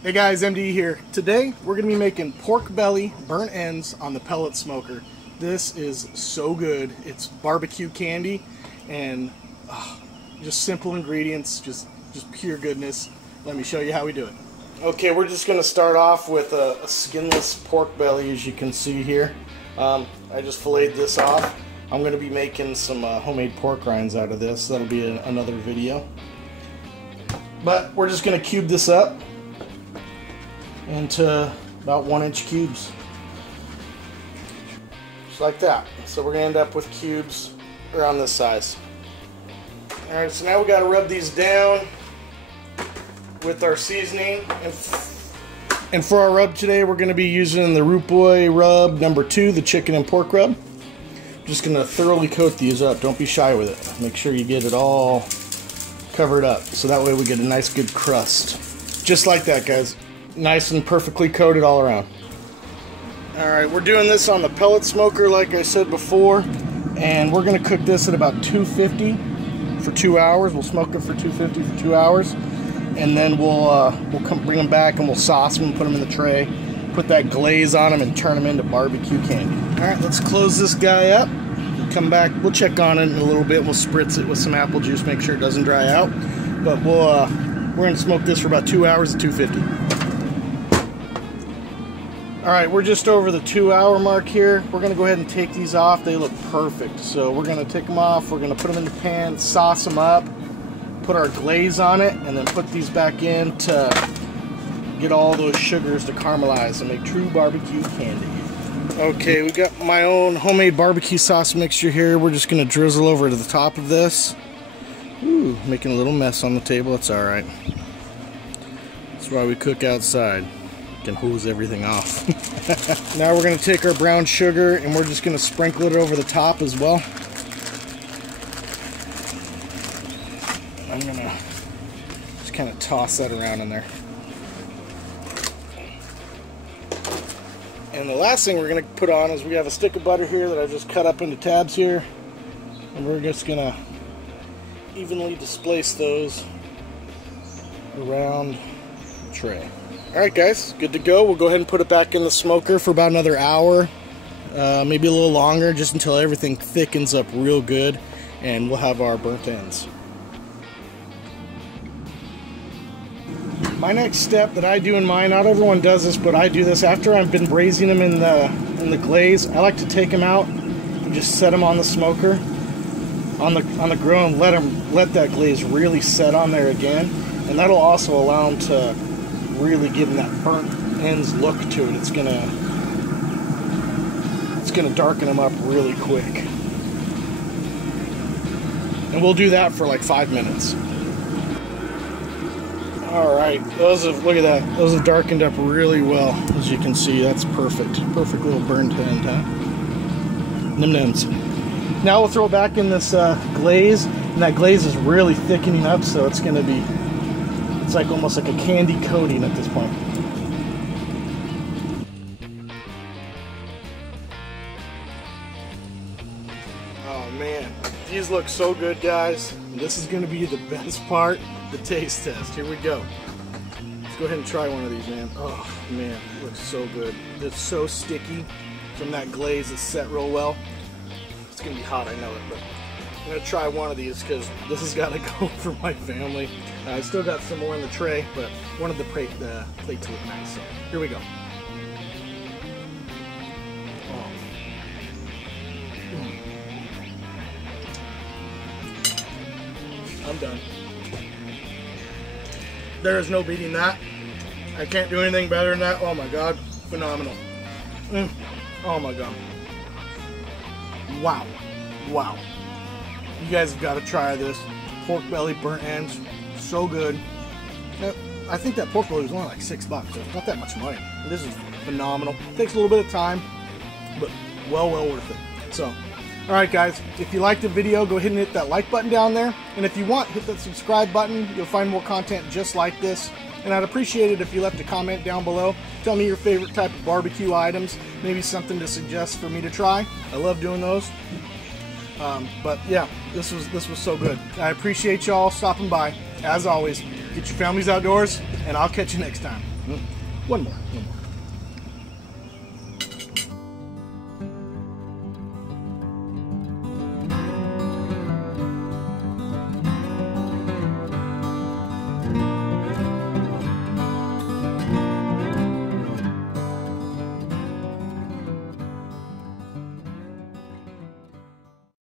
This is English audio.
Hey guys, MD here. Today we're going to be making pork belly burnt ends on the pellet smoker. This is so good. It's barbecue candy and just simple ingredients, just pure goodness. Let me show you how we do it. Okay, we're just going to start off with a skinless pork belly, as you can see here. I just filleted this off. I'm going to be making some homemade pork rinds out of this. That'll be another video. But we're just going to cube this up into about 1-inch cubes, just like that. So we're gonna end up with cubes around this size. All right, so now we got to rub these down with our seasoning, and for our rub today we're going to be using the Root Boy rub number 2, the chicken and pork rub. Just gonna thoroughly coat these up. Don't be shy with it. Make sure you get it all covered up, so that way we get a nice good crust, just like that, guys. Nice and perfectly coated all around. Alright, we're doing this on the pellet smoker like I said before, and we're going to cook this at about 250 for 2 hours. We'll smoke it for 250 for 2 hours, and then we'll bring them back and we'll sauce them, put them in the tray, put that glaze on them, and turn them into barbecue candy. Alright, let's close this guy up. Come back, we'll check on it in a little bit. We'll spritz it with some apple juice, make sure it doesn't dry out. But we're going to smoke this for about 2 hours at 250. Alright, we're just over the 2-hour mark here. We're going to go ahead and take these off. They look perfect. So we're going to take them off. We're going to put them in the pan, sauce them up, put our glaze on it, and then put these back in to get all those sugars to caramelize and make true barbecue candy. Okay, we got my own homemade barbecue sauce mixture here. We're just going to drizzle over to the top of this. Ooh, making a little mess on the table. That's alright. That's why we cook outside. Can hose everything off. Now we're going to take our brown sugar and we're just going to sprinkle it over the top as well. I'm going to just kind of toss that around in there. And the last thing we're going to put on is we have a stick of butter here that I've just cut up into tabs here, and we're just going to evenly displace those around the tray. Alright guys, good to go. We'll go ahead and put it back in the smoker for about another hour, maybe a little longer, just until everything thickens up real good, and we'll have our burnt ends. My next step that I do in mine, not everyone does this, but I do this after I've been braising them in the glaze. I like to take them out and just set them on the smoker, on the grill, and let that glaze really set on there again, and that'll also allow them to really give them that burnt ends look to it. It's gonna darken them up really quick, and we'll do that for like 5 minutes. All right, look at that. Those have darkened up really well, as you can see. That's perfect little burnt end, huh? Nim-nims. Now we'll throw it back in this glaze, and that glaze is really thickening up, so it's gonna be, it's like almost like a candy coating at this point. Oh man, these look so good, guys. This is going to be the best part, the taste test. Here we go. Let's go ahead and try one of these, man. Oh man, it looks so good. It's so sticky from that glaze. It's set real well. It's going to be hot, I know it, but I'm going to try one of these because this has got to go for my family. I still got some more in the tray, but wanted the plate to look nice. So here we go. Oh. I'm done. There is no beating that. I can't do anything better than that. Oh my god, phenomenal. Oh my god. Wow. Wow. You guys have got to try this. Pork belly burnt ends. So good. I think that pork belly was only like $6. So it's not that much money. This is phenomenal. Takes a little bit of time, but well worth it. So, alright guys, if you liked the video, go ahead and hit that like button down there. And if you want, hit that subscribe button. You'll find more content just like this. And I'd appreciate it if you left a comment down below. Tell me your favorite type of barbecue items. Maybe something to suggest for me to try. I love doing those. But yeah, this was so good. I appreciate y'all stopping by. As always, get your families outdoors, and I'll catch you next time. One more.